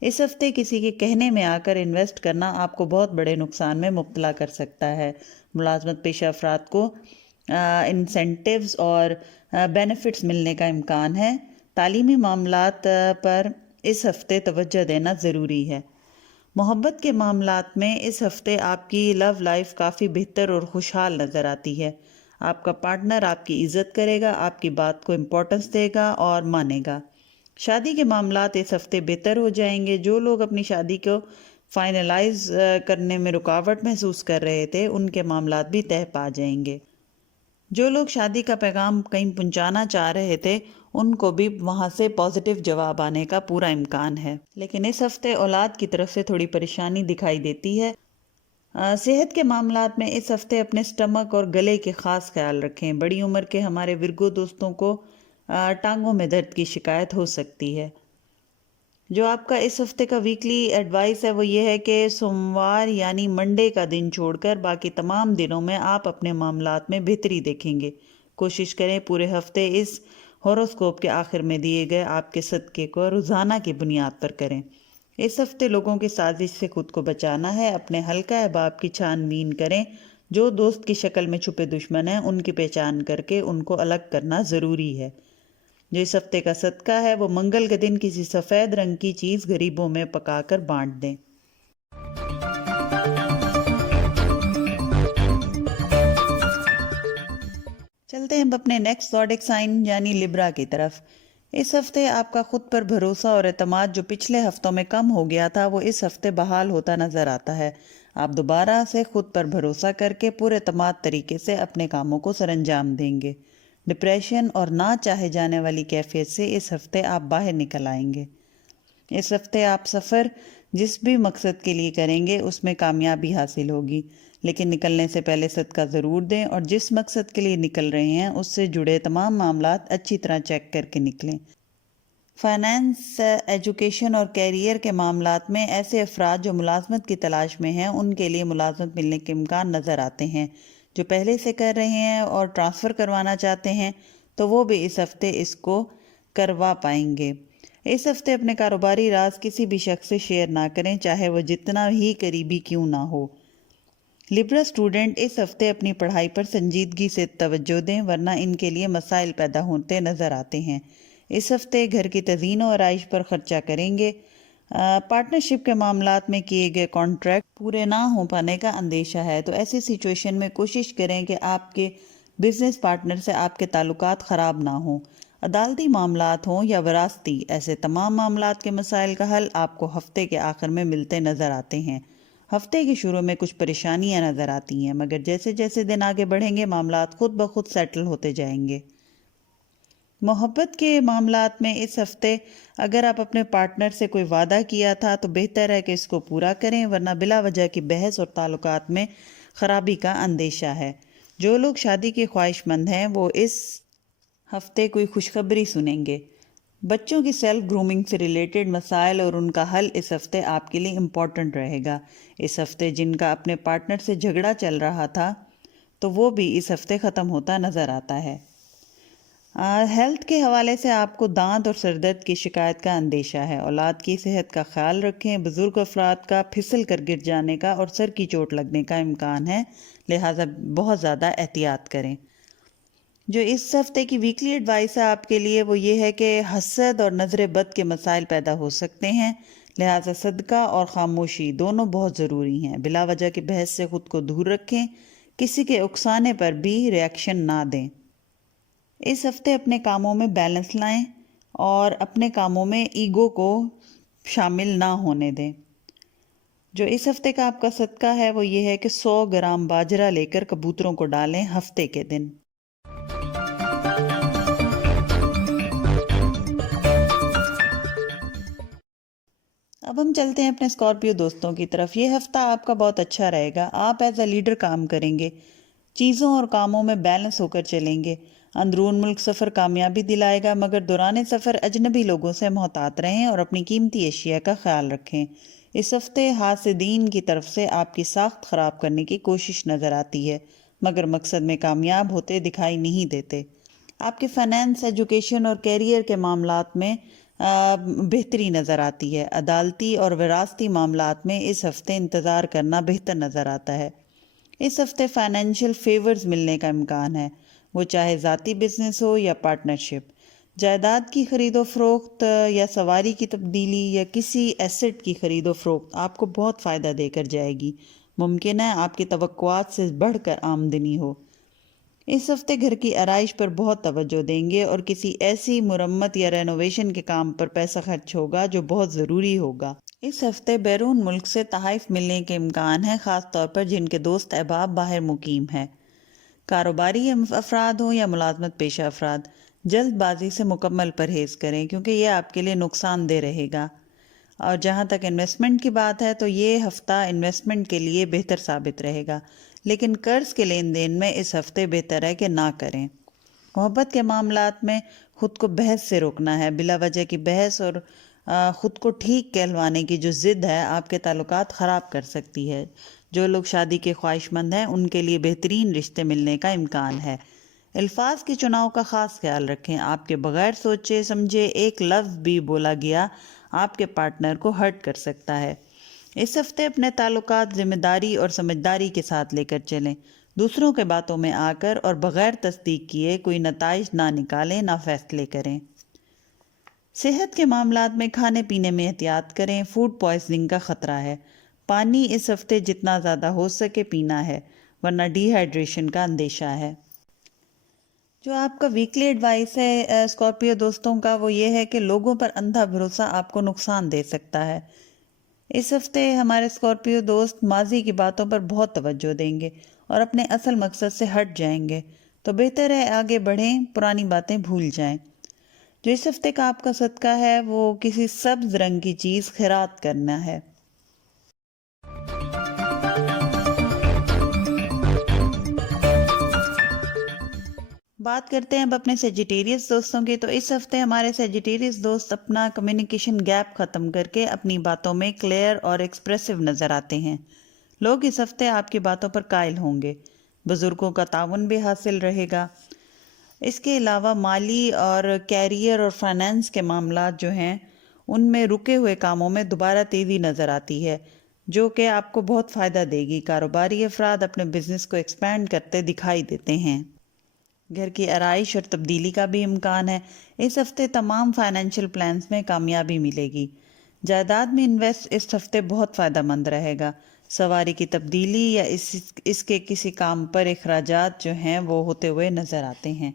اس ہفتے کسی کے کہنے میں آ کر انویسٹ کرنا آپ کو بہت بڑے نقصان میں مبتلا کر سکتا ہے۔ ملازمت پیشہ افراد کو انسینٹیوز اور بینیفٹس ملنے کا امکان ہے۔ تعلیمی معاملات پر اس ہفتے توجہ دینا ضروری ہے۔ محبت کے معاملات میں اس ہفتے آپ کی لو لائف کافی بہتر اور خوشحال نظر آتی ہے۔ آپ کا پارٹنر آپ کی عزت کرے گا، آپ کی بات کو امپورٹنس دے گا اور مانے گا۔ شادی کے معاملات اس ہفتے بہتر ہو جائیں گے۔ جو لوگ اپنی شادی کو فائنلائز کرنے میں رکاوٹ محسوس کر رہے تھے، ان کے معاملات بھی طے پا جائیں گے۔ جو لوگ شادی کا پیغام کہیں پہنچانا چاہ رہے تھے، ان کو بھی وہاں سے پازیٹیو جواب آنے کا پورا امکان ہے۔ لیکن اس ہفتے اولاد کی طرف سے تھوڑی پریشانی دکھائی دیتی ہے۔ صحت کے معاملات میں اس ہفتے اپنے سٹمک اور گلے کے خاص خیال رکھیں۔ بڑی عمر کے ہمارے ورگو دوستوں کو ٹانگوں میں درد کی شکایت ہو سکتی ہے۔ جو آپ کا اس ہفتے کا ویکلی ایڈوائس ہے وہ یہ ہے کہ سوموار یعنی منڈے کا دن چھوڑ کر باقی تمام دنوں میں آپ اپنے معاملات میں بہتری دیکھیں گے۔ کوشش کریں پورے ہفتے اس ہوروسکوپ کے آخر میں دیے گئے آپ کے صدقے کو روزانہ کی بنیاد پر کریں۔ اس ہفتے لوگوں کی سازش سے خود کو بچانا ہے۔ اپنے حلقہ احباب کی چھان بین کریں۔ جو دوست کی شکل میں چھپے دشمن ہیں، ان کی پہچان کر کے ان کو الگ کرنا ضروری ہے۔ جو اس ہفتے کا صدقہ ہے وہ منگل کے دن کسی سفید رنگ کی چیز غریبوں میں پکا کر بانٹ دیں۔ چلتے ہیں اب اپنے نیکسٹ زوڈک سائن یعنی لبرا کی طرف۔ اس ہفتے آپ کا خود پر بھروسہ اور اعتماد جو پچھلے ہفتوں میں کم ہو گیا تھا، وہ اس ہفتے بحال ہوتا نظر آتا ہے۔ آپ دوبارہ سے خود پر بھروسہ کر کے پورے اعتماد طریقے سے اپنے کاموں کو سر انجام دیں گے۔ ڈپریشن اور نہ چاہے جانے والی کیفیت سے اس ہفتے آپ باہر نکل آئیں گے۔ اس ہفتے آپ سفر جس بھی مقصد کے لیے کریں گے اس میں کامیابی حاصل ہوگی، لیکن نکلنے سے پہلے صدقہ ضرور دیں اور جس مقصد کے لیے نکل رہے ہیں اس سے جڑے تمام معاملات اچھی طرح چیک کر کے نکلیں۔ فائنانس، ایجوکیشن اور کیریئر کے معاملات میں ایسے افراد جو ملازمت کی تلاش میں ہیں، ان کے لیے ملازمت ملنے کے امکان نظر آتے ہیں۔ جو پہلے سے کر رہے ہیں اور ٹرانسفر کروانا چاہتے ہیں تو وہ بھی اس ہفتے اس کو کروا پائیں گے۔ اس ہفتے اپنے کاروباری راز کسی بھی شخص سے شیئر نہ کریں، چاہے وہ جتنا ہی قریبی کیوں نہ ہو۔ لبرا اسٹوڈنٹ اس ہفتے اپنی پڑھائی پر سنجیدگی سے توجہ دیں، ورنہ ان کے لیے مسائل پیدا ہوتے نظر آتے ہیں۔ اس ہفتے گھر کی تزئین و آرائش پر خرچہ کریں گے۔ پارٹنرشپ کے معاملات میں کیے گئے کانٹریکٹ پورے نہ ہو پانے کا اندیشہ ہے، تو ایسی سچویشن میں کوشش کریں کہ آپ کے بزنس پارٹنر سے آپ کے تعلقات خراب نہ ہوں۔ عدالتی معاملات ہوں یا وراثتی، ایسے تمام معاملات کے مسائل کا حل آپ کو ہفتے کے آخر میں ملتے نظر آتے ہیں۔ ہفتے کے شروع میں کچھ پریشانیاں نظر آتی ہیں، مگر جیسے جیسے دن آگے بڑھیں گے معاملات خود بخود سیٹل ہوتے جائیں گے۔ محبت کے معاملات میں اس ہفتے اگر آپ اپنے پارٹنر سے کوئی وعدہ کیا تھا تو بہتر ہے کہ اس کو پورا کریں، ورنہ بلا وجہ کی بحث اور تعلقات میں خرابی کا اندیشہ ہے۔ جو لوگ شادی کے خواہش مند ہیں وہ اس ہفتے کوئی خوشخبری سنیں گے۔ بچوں کی سیلف گرومنگ سے ریلیٹڈ مسائل اور ان کا حل اس ہفتے آپ کے لیے امپورٹنٹ رہے گا۔ اس ہفتے جن کا اپنے پارٹنر سے جھگڑا چل رہا تھا تو وہ بھی اس ہفتے ختم ہوتا نظر آتا ہے۔ ہیلتھ کے حوالے سے آپ کو دانت اور سر درد کی شکایت کا اندیشہ ہے۔ اولاد کی صحت کا خیال رکھیں۔ بزرگ افراد کا پھسل کر گر جانے کا اور سر کی چوٹ لگنے کا امکان ہے، لہٰذا بہت زیادہ احتیاط کریں۔ جو اس ہفتے کی ویکلی ایڈوائس ہے آپ کے لیے وہ یہ ہے کہ حسد اور نظر بد کے مسائل پیدا ہو سکتے ہیں، لہٰذا صدقہ اور خاموشی دونوں بہت ضروری ہیں۔ بلا وجہ کی بحث سے خود کو دور رکھیں، کسی کے اکسانے پر بھی ریاکشن نہ دیں۔ اس ہفتے اپنے کاموں میں بیلنس لائیں اور اپنے کاموں میں ایگو کو شامل نہ ہونے دیں۔ جو اس ہفتے کا آپ کا صدقہ ہے وہ یہ ہے کہ 100 گرام باجرہ لے کر کبوتروں کو ڈالیں ہفتے کے دن۔ اب ہم چلتے ہیں اپنے اسکارپیو دوستوں کی طرف۔ یہ ہفتہ آپ کا بہت اچھا رہے گا۔ آپ ایز اے لیڈر کام کریں گے، چیزوں اور کاموں میں بیلنس ہو کر چلیں گے۔ اندرون ملک سفر کامیابی دلائے گا، مگر دوران سفر اجنبی لوگوں سے محتاط رہیں اور اپنی قیمتی اشیاء کا خیال رکھیں۔ اس ہفتے حاسدین کی طرف سے آپ کی ساخت خراب کرنے کی کوشش نظر آتی ہے، مگر مقصد میں کامیاب ہوتے دکھائی نہیں دیتے۔ آپ کے فائنانس، ایجوکیشن اور کیریئر کے معاملات میں بہتری نظر آتی ہے۔ عدالتی اور وراثتی معاملات میں اس ہفتے انتظار کرنا بہتر نظر آتا ہے۔ اس ہفتے فائنینشیل فیورز ملنے کا امکان ہے، وہ چاہے ذاتی بزنس ہو یا پارٹنرشپ۔ جائیداد کی خرید و فروخت یا سواری کی تبدیلی یا کسی ایسٹ کی خرید و فروخت آپ کو بہت فائدہ دے کر جائے گی۔ ممکن ہے آپ کی توقعات سے بڑھ کر آمدنی ہو۔ اس ہفتے گھر کی آرائش پر بہت توجہ دیں گے اور کسی ایسی مرمت یا رینوویشن کے کام پر پیسہ خرچ ہوگا جو بہت ضروری ہوگا۔ اس ہفتے بیرون ملک سے تحائف ملنے کے امکان ہیں، خاص طور پر جن کے دوست احباب باہر مقیم ہیں۔ کاروباری افراد ہوں یا ملازمت پیشہ افراد، جلد بازی سے مکمل پرہیز کریں کیونکہ یہ آپ کے لیے نقصان دہ رہے گا۔ اور جہاں تک انویسٹمنٹ کی بات ہے تو یہ ہفتہ انویسٹمنٹ کے لیے بہتر ثابت رہے گا، لیکن قرض کے لین دین میں اس ہفتے بہتر ہے کہ نہ کریں۔ محبت کے معاملات میں خود کو بحث سے روکنا ہے۔ بلا وجہ کی بحث اور خود کو ٹھیک کہلوانے کی جو ضد ہے آپ کے تعلقات خراب کر سکتی ہے۔ جو لوگ شادی کے خواہش مند ہیں ان کے لیے بہترین رشتے ملنے کا امکان ہے۔ الفاظ کے چناؤ کا خاص خیال رکھیں۔ آپ کے بغیر سوچے سمجھے ایک لفظ بھی بولا گیا آپ کے پارٹنر کو ہرٹ کر سکتا ہے۔ اس ہفتے اپنے تعلقات ذمہ داری اور سمجھداری کے ساتھ لے کر چلیں۔ دوسروں کے باتوں میں آ کر اور بغیر تصدیق کیے کوئی نتائج نہ نکالیں، نہ فیصلے کریں۔ صحت کے معاملات میں کھانے پینے میں احتیاط کریں، فوڈ پوائزننگ کا خطرہ ہے۔ پانی اس ہفتے جتنا زیادہ ہو سکے پینا ہے، ورنہ ڈی ہائیڈریشن کا اندیشہ ہے۔ جو آپ کا ویکلی ایڈوائس ہے اسکارپیو دوستوں کا وہ یہ ہے کہ لوگوں پر اندھا بھروسہ آپ کو نقصان دے سکتا ہے۔ اس ہفتے ہمارے اسکارپیو دوست ماضی کی باتوں پر بہت توجہ دیں گے اور اپنے اصل مقصد سے ہٹ جائیں گے، تو بہتر ہے آگے بڑھیں، پرانی باتیں بھول جائیں۔ جو اس ہفتے کا آپ کا صدقہ ہے وہ کسی سبز رنگ کی چیز خیرات کرنا ہے۔ بات کرتے ہیں اب اپنے سیجیٹیریس دوستوں کی۔ تو اس ہفتے ہمارے سیجیٹیریس دوست اپنا کمیونیکیشن گیپ ختم کر کے اپنی باتوں میں کلیئر اور ایکسپریسو نظر آتے ہیں۔ لوگ اس ہفتے آپ کی باتوں پر قائل ہوں گے، بزرگوں کا تعاون بھی حاصل رہے گا۔ اس کے علاوہ مالی اور کیریئر اور فائنانس کے معاملات جو ہیں ان میں رکے ہوئے کاموں میں دوبارہ تیزی نظر آتی ہے، جو کہ آپ کو بہت فائدہ دے گی۔ کاروباری افراد اپنے بزنس کو ایکسپینڈ کرتے دکھائی دیتے ہیں۔ گھر کی آرائش اور تبدیلی کا بھی امکان ہے۔ اس ہفتے تمام فائنینشیل پلانز میں کامیابی ملے گی۔ جائیداد میں انویسٹ اس ہفتے بہت فائدہ مند رہے گا۔ سواری کی تبدیلی یا اس کے کسی کام پر اخراجات جو ہیں وہ ہوتے ہوئے نظر آتے ہیں۔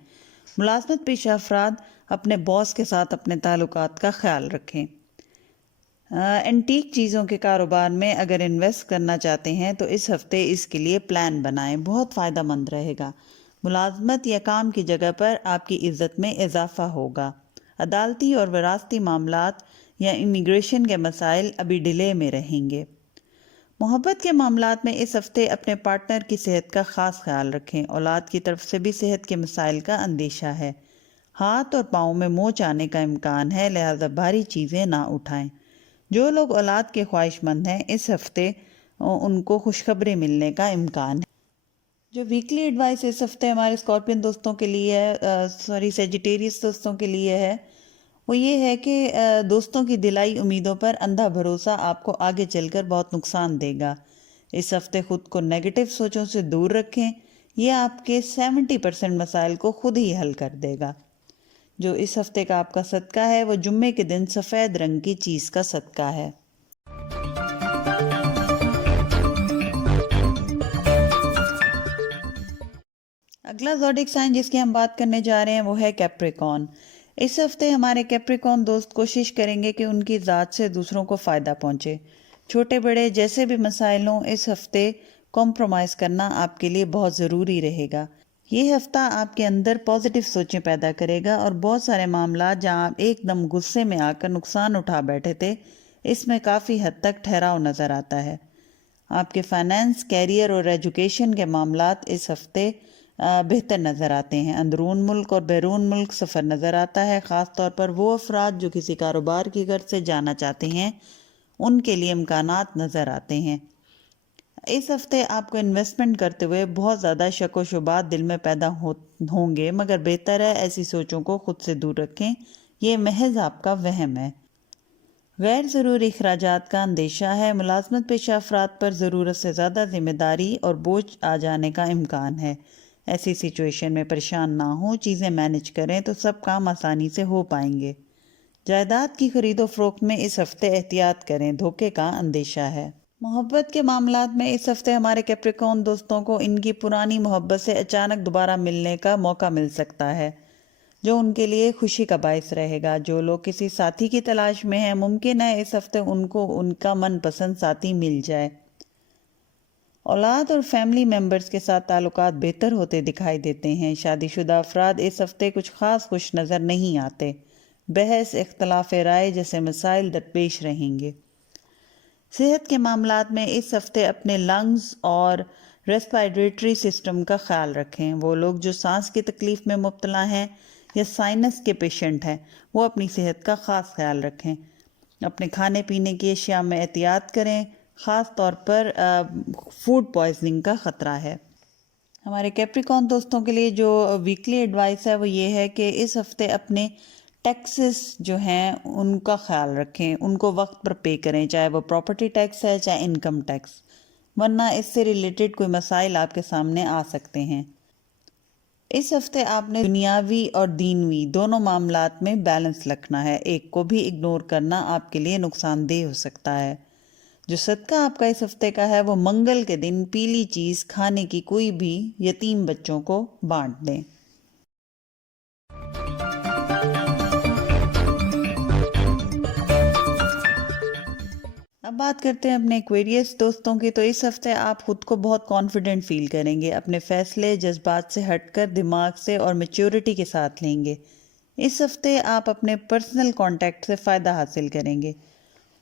ملازمت پیشہ افراد اپنے باس کے ساتھ اپنے تعلقات کا خیال رکھیں۔ اینٹیک چیزوں کے کاروبار میں اگر انویسٹ کرنا چاہتے ہیں تو اس ہفتے اس کے لیے پلان بنائیں، بہت فائدہ مند رہے گا۔ ملازمت یا کام کی جگہ پر آپ کی عزت میں اضافہ ہوگا۔ عدالتی اور وراثتی معاملات یا امیگریشن کے مسائل ابھی ڈیلے میں رہیں گے۔ محبت کے معاملات میں اس ہفتے اپنے پارٹنر کی صحت کا خاص خیال رکھیں۔ اولاد کی طرف سے بھی صحت کے مسائل کا اندیشہ ہے۔ ہاتھ اور پاؤں میں موچ آنے کا امکان ہے، لہذا بھاری چیزیں نہ اٹھائیں۔ جو لوگ اولاد کے خواہش مند ہیں اس ہفتے ان کو خوشخبری ملنے کا امکان ہے۔ جو ویکلی ایڈوائس اس ہفتے ہمارے اسکارپین دوستوں کے لیے ہے، سیجیٹیریس دوستوں کے لیے ہے، وہ یہ ہے کہ دوستوں کی دلائی امیدوں پر اندھا بھروسہ آپ کو آگے چل کر بہت نقصان دے گا۔ اس ہفتے خود کو نیگیٹو سوچوں سے دور رکھیں، یہ آپ کے 70% مسائل کو خود ہی حل کر دے گا۔ جو اس ہفتے کا آپ کا صدقہ ہے وہ جمعے کے دن سفید رنگ کی چیز کا صدقہ ہے۔ اگلا زوڈک سائن جس کی ہم بات کرنے جا رہے ہیں وہ ہے کیپریکون۔ اس ہفتے ہمارے کیپریکون دوست کوشش کریں گے کہ ان کی ذات سے دوسروں کو فائدہ پہنچے. چھوٹے بڑے جیسے بھی مسائل ہوں، اس ہفتے کمپرومائز کرنا آپ کے لیے بہت ضروری رہے گا. یہ ہفتہ آپ کے اندر پازیٹیو سوچیں پیدا کرے گا اور بہت سارے معاملات جہاں آپ ایک دم غصے میں آ کر نقصان اٹھا بیٹھے تھے، اس میں کافی حد تک ٹھہراؤ نظر آتا ہے. آپ کے فائنانس، کیریئر اور ایجوکیشن کے معاملات اس ہفتے بہتر نظر آتے ہیں. اندرون ملک اور بیرون ملک سفر نظر آتا ہے، خاص طور پر وہ افراد جو کسی کاروبار کی غرض سے جانا چاہتے ہیں، ان کے لیے امکانات نظر آتے ہیں. اس ہفتے آپ کو انویسٹمنٹ کرتے ہوئے بہت زیادہ شک و شبہات دل میں پیدا ہوں گے، مگر بہتر ہے ایسی سوچوں کو خود سے دور رکھیں. یہ محض آپ کا وہم ہے. غیر ضروری اخراجات کا اندیشہ ہے. ملازمت پیشہ افراد پر ضرورت سے زیادہ ذمہ داری اور بوجھ آ جانے کا امکان ہے. ایسی سچویشن میں پریشان نہ ہوں، چیزیں مینج کریں تو سب کام آسانی سے ہو پائیں گے. جائیداد کی خرید و فروخت میں اس ہفتے احتیاط کریں، دھوکے کا اندیشہ ہے. محبت کے معاملات میں اس ہفتے ہمارے کیپریکون دوستوں کو ان کی پرانی محبت سے اچانک دوبارہ ملنے کا موقع مل سکتا ہے، جو ان کے لیے خوشی کا باعث رہے گا. جو لوگ کسی ساتھی کی تلاش میں ہیں، ممکن ہے اس ہفتے ان کو ان کا من پسند ساتھی مل جائے. اولاد اور فیملی ممبرز کے ساتھ تعلقات بہتر ہوتے دکھائی دیتے ہیں. شادی شدہ افراد اس ہفتے کچھ خاص خوش نظر نہیں آتے. بحث، اختلاف رائے جیسے مسائل درپیش رہیں گے. صحت کے معاملات میں اس ہفتے اپنے لنگز اور ریسپائریٹری سسٹم کا خیال رکھیں. وہ لوگ جو سانس کی تکلیف میں مبتلا ہیں یا سائنس کے پیشنٹ ہیں، وہ اپنی صحت کا خاص خیال رکھیں. اپنے کھانے پینے کی اشیاء میں احتیاط کریں، خاص طور پر فوڈ پوائزننگ کا خطرہ ہے. ہمارے کیپریکون دوستوں کے لیے جو ویکلی ایڈوائس ہے وہ یہ ہے کہ اس ہفتے اپنے ٹیکسز جو ہیں ان کا خیال رکھیں، ان کو وقت پر پے کریں، چاہے وہ پراپرٹی ٹیکس ہے چاہے انکم ٹیکس، ورنہ اس سے ریلیٹڈ کوئی مسائل آپ کے سامنے آ سکتے ہیں. اس ہفتے آپ نے دنیاوی اور دینوی دونوں معاملات میں بیلنس رکھنا ہے. ایک کو بھی اگنور کرنا آپ کے لیے نقصان دہ ہو سکتا ہے. جو صدقہ آپ کا اس ہفتے کا ہے وہ منگل کے دن پیلی چیز کھانے کی کوئی بھی یتیم بچوں کو بانٹ دیں. اب بات کرتے ہیں اپنے ایکویریس دوستوں کی. تو اس ہفتے آپ خود کو بہت کانفیڈنٹ فیل کریں گے. اپنے فیصلے جذبات سے ہٹ کر دماغ سے اور میچورٹی کے ساتھ لیں گے. اس ہفتے آپ اپنے پرسنل کانٹیکٹ سے فائدہ حاصل کریں گے.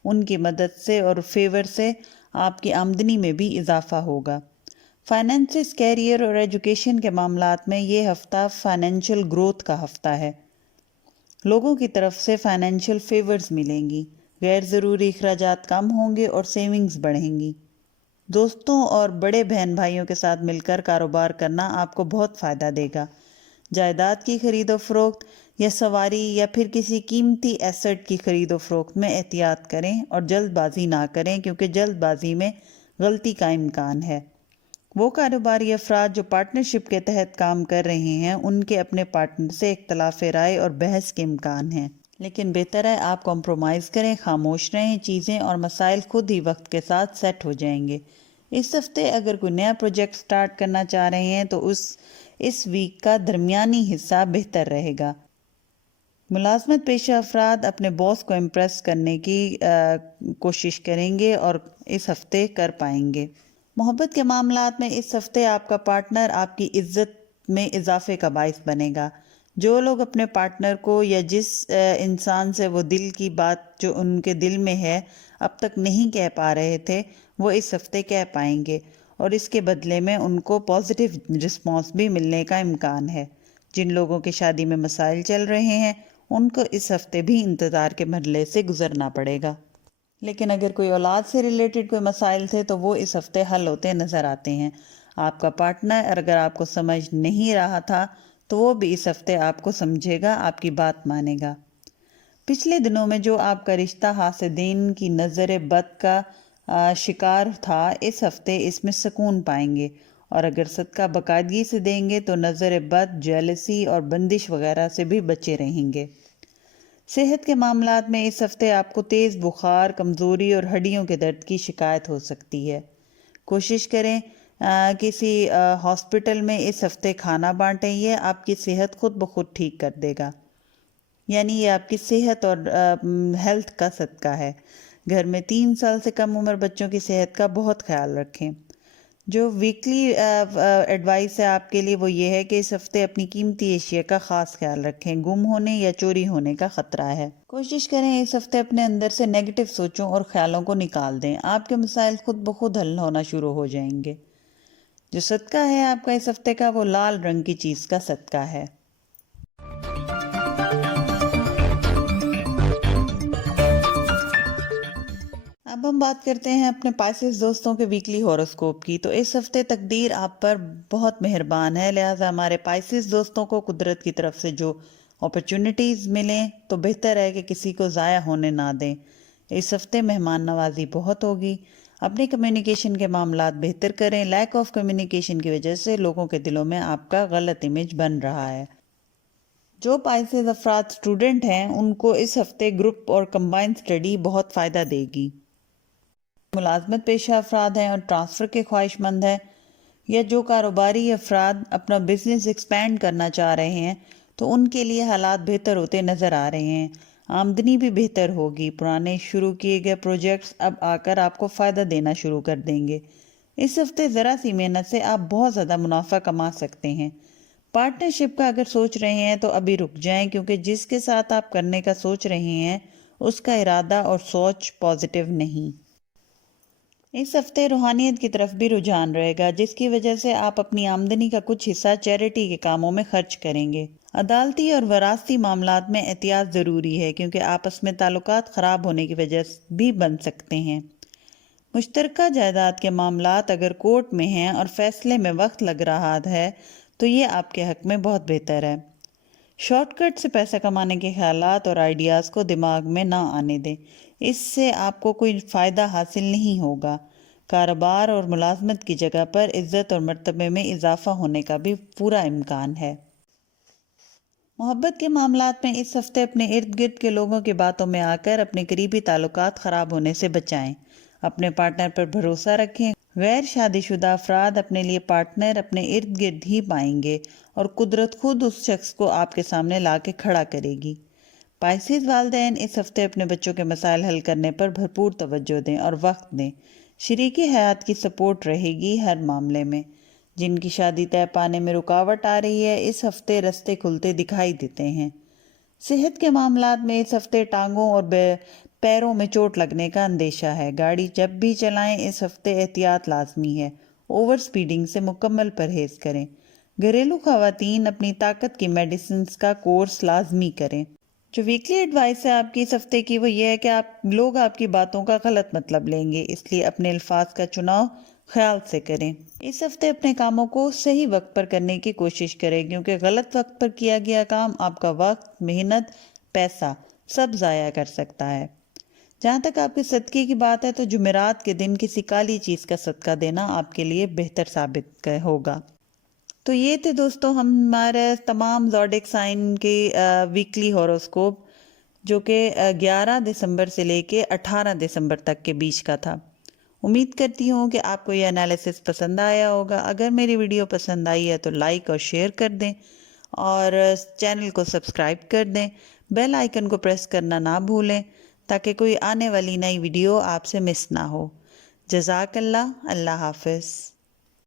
ان کی مدد سے اور فیور سے آپ کی آمدنی میں بھی اضافہ ہوگا. فائنینسز، کیریئر اور ایجوکیشن کے معاملات میں یہ ہفتہ فائنینشیل گروتھ کا ہفتہ ہے. لوگوں کی طرف سے فائنینشیل فیورز ملیں گی. غیر ضروری اخراجات کم ہوں گے اور سیونگز بڑھیں گی. دوستوں اور بڑے بہن بھائیوں کے ساتھ مل کر کاروبار کرنا آپ کو بہت فائدہ دے گا. جائیداد کی خرید و فروخت یا سواری یا پھر کسی قیمتی ایسٹ کی خرید و فروخت میں احتیاط کریں اور جلد بازی نہ کریں، کیونکہ جلد بازی میں غلطی کا امکان ہے. وہ کاروباری افراد جو پارٹنرشپ کے تحت کام کر رہے ہیں، ان کے اپنے پارٹنر سے اختلاف رائے اور بحث کے امکان ہیں، لیکن بہتر ہے آپ کمپرومائز کریں، خاموش رہیں. چیزیں اور مسائل خود ہی وقت کے ساتھ سیٹ ہو جائیں گے. اس ہفتے اگر کوئی نیا پروجیکٹ سٹارٹ کرنا چاہ رہے ہیں تو اس ویک کا درمیانی حصہ بہتر رہے گا. ملازمت پیشہ افراد اپنے باس کو امپریس کرنے کی کوشش کریں گے اور اس ہفتے کر پائیں گے. محبت کے معاملات میں اس ہفتے آپ کا پارٹنر آپ کی عزت میں اضافے کا باعث بنے گا. جو لوگ اپنے پارٹنر کو یا جس انسان سے وہ دل کی بات جو ان کے دل میں ہے اب تک نہیں کہہ پا رہے تھے، وہ اس ہفتے کہہ پائیں گے اور اس کے بدلے میں ان کو پازیٹیو رسپانس بھی ملنے کا امکان ہے. جن لوگوں کی شادی میں مسائل چل رہے ہیں ان کو اس ہفتے بھی انتظار کے مرحلے سے گزرنا پڑے گا. لیکن اگر کوئی اولاد سے ریلیٹڈ کوئی مسائل تھے تو وہ اس ہفتے حل ہوتے نظر آتے ہیں. آپ کا پارٹنر اگر آپ کو سمجھ نہیں رہا تھا تو وہ بھی اس ہفتے آپ کو سمجھے گا، آپ کی بات مانے گا. پچھلے دنوں میں جو آپ کا رشتہ حاسدین کی نظر بد کا شکار تھا، اس ہفتے اس میں سکون پائیں گے، اور اگر صدقہ باقاعدگی سے دیں گے تو نظر بد، جیلسی اور بندش وغیرہ سے بھی بچے رہیں گے. صحت کے معاملات میں اس ہفتے آپ کو تیز بخار، کمزوری اور ہڈیوں کے درد کی شکایت ہو سکتی ہے. کوشش کریں کسی ہاسپٹل میں اس ہفتے کھانا بانٹیں، یہ آپ کی صحت خود بخود ٹھیک کر دے گا. یعنی یہ آپ کی صحت اور ہیلتھ کا صدقہ ہے۔ گھر میں 3 سال سے کم عمر بچوں کی صحت کا بہت خیال رکھیں۔ جو ویکلی ایڈوائس ہے آپ کے لیے وہ یہ ہے کہ اس ہفتے اپنی قیمتی اشیاء کا خاص خیال رکھیں، گم ہونے یا چوری ہونے کا خطرہ ہے۔ کوشش کریں اس ہفتے اپنے اندر سے نیگیٹو سوچوں اور خیالوں کو نکال دیں، آپ کے مسائل خود بخود حل ہونا شروع ہو جائیں گے۔ جو صدقہ ہے آپ کا اس ہفتے کا وہ لال رنگ کی چیز کا صدقہ ہے۔ اب ہم بات کرتے ہیں اپنے پائسس دوستوں کے ویکلی ہوروسکوپ کی۔ تو اس ہفتے تقدیر آپ پر بہت مہربان ہے، لہٰذا ہمارے پائسس دوستوں کو قدرت کی طرف سے جو اپرچونٹیز ملیں تو بہتر ہے کہ کسی کو ضائع ہونے نہ دیں۔ اس ہفتے مہمان نوازی بہت ہوگی، اپنے کمیونیکیشن کے معاملات بہتر کریں۔ لیک آف کمیونیکیشن کی وجہ سے لوگوں کے دلوں میں آپ کا غلط امیج بن رہا ہے۔ جو پائسس افراد اسٹوڈنٹ ہیں ان کو اس ہفتے گروپ اور کمبائن اسٹڈی بہت فائدہ دے گی۔ ملازمت پیشہ افراد ہیں اور ٹرانسفر کے خواہش مند ہیں، یا جو کاروباری افراد اپنا بزنس ایکسپینڈ کرنا چاہ رہے ہیں تو ان کے لیے حالات بہتر ہوتے نظر آ رہے ہیں۔ آمدنی بھی بہتر ہوگی، پرانے شروع کیے گئے پروجیکٹس اب آ کر آپ کو فائدہ دینا شروع کر دیں گے۔ اس ہفتے ذرا سی محنت سے آپ بہت زیادہ منافع کما سکتے ہیں۔ پارٹنرشپ کا اگر سوچ رہے ہیں تو ابھی رک جائیں، کیونکہ جس کے ساتھ آپ کرنے کا سوچ رہے ہیں اس کا ارادہ اور سوچ پازیٹیو نہیں۔ اس ہفتے روحانیت کی طرف بھی رجحان رہے گا، جس کی وجہ سے آپ اپنی آمدنی کا کچھ حصہ چیریٹی کے کاموں میں خرچ کریں گے۔ عدالتی اور وراثتی معاملات میں احتیاط ضروری ہے، کیونکہ آپس میں تعلقات خراب ہونے کی وجہ بھی بن سکتے ہیں۔ مشترکہ جائیداد کے معاملات اگر کورٹ میں ہیں اور فیصلے میں وقت لگ رہا ہے تو یہ آپ کے حق میں بہت بہتر ہے۔ شارٹ کٹ سے پیسہ کمانے کے خیالات اور آئیڈیاز کو دماغ میں نہ آنے دیں، اس سے آپ کو کوئی فائدہ حاصل نہیں ہوگا۔ کاروبار اور ملازمت کی جگہ پر عزت اور مرتبے میں اضافہ ہونے کا بھی پورا امکان ہے۔ محبت کے معاملات میں اس ہفتے اپنے ارد گرد کے لوگوں کی باتوں میں آ کر اپنے قریبی تعلقات خراب ہونے سے بچائیں۔ اپنے پارٹنر پر بھروسہ رکھیں۔ غیر شادی شدہ افراد اپنے لیے پارٹنر اپنے ارد گرد ہی پائیں گے اور قدرت خود اس شخص کو آپ کے سامنے لا کے کھڑا کرے گی۔ پائسس والدین اس ہفتے اپنے بچوں کے مسائل حل کرنے پر بھرپور توجہ دیں اور وقت دیں۔ شریکی حیات کی سپورٹ رہے گی ہر معاملے میں۔ جن کی شادی طے پانے میں رکاوٹ آ رہی ہے اس ہفتے رستے کھلتے دکھائی دیتے ہیں۔ صحت کے معاملات میں اس ہفتے ٹانگوں اور پیروں میں چوٹ لگنے کا اندیشہ ہے۔ گاڑی جب بھی چلائیں اس ہفتے احتیاط لازمی ہے، اوور سپیڈنگ سے مکمل پرہیز کریں۔ گھریلو خواتین اپنی طاقت کی میڈیسنز کا کورس لازمی کریں۔ جو ویکلی ایڈوائس ہے آپ کی اس ہفتے کی وہ یہ ہے کہ لوگ آپ کی باتوں کا غلط مطلب لیں گے، اس لیے اپنے الفاظ کا چناؤ خیال سے کریں۔ اس ہفتے اپنے کاموں کو صحیح وقت پر کرنے کی کوشش کریں، کیونکہ غلط وقت پر کیا گیا کام آپ کا وقت، محنت، پیسہ سب ضائع کر سکتا ہے۔ جہاں تک آپ کے صدقے کی بات ہے تو جمعرات کے دن کسی کالی چیز کا صدقہ دینا آپ کے لیے بہتر ثابت ہوگا۔ تو یہ تھے دوستو ہمارے تمام زوڈک سائن کے ویکلی ہوروسکوپ، جو کہ 11 دسمبر سے لے کے 18 دسمبر تک کے بیچ کا تھا۔ امید کرتی ہوں کہ آپ کو یہ انالیسس پسند آیا ہوگا۔ اگر میری ویڈیو پسند آئی ہے تو لائک اور شیئر کر دیں اور چینل کو سبسکرائب کر دیں۔ بیل آئیکن کو پریس کرنا نہ بھولیں تاکہ کوئی آنے والی نئی ویڈیو آپ سے مس نہ ہو۔ جزاک اللہ، اللہ حافظ۔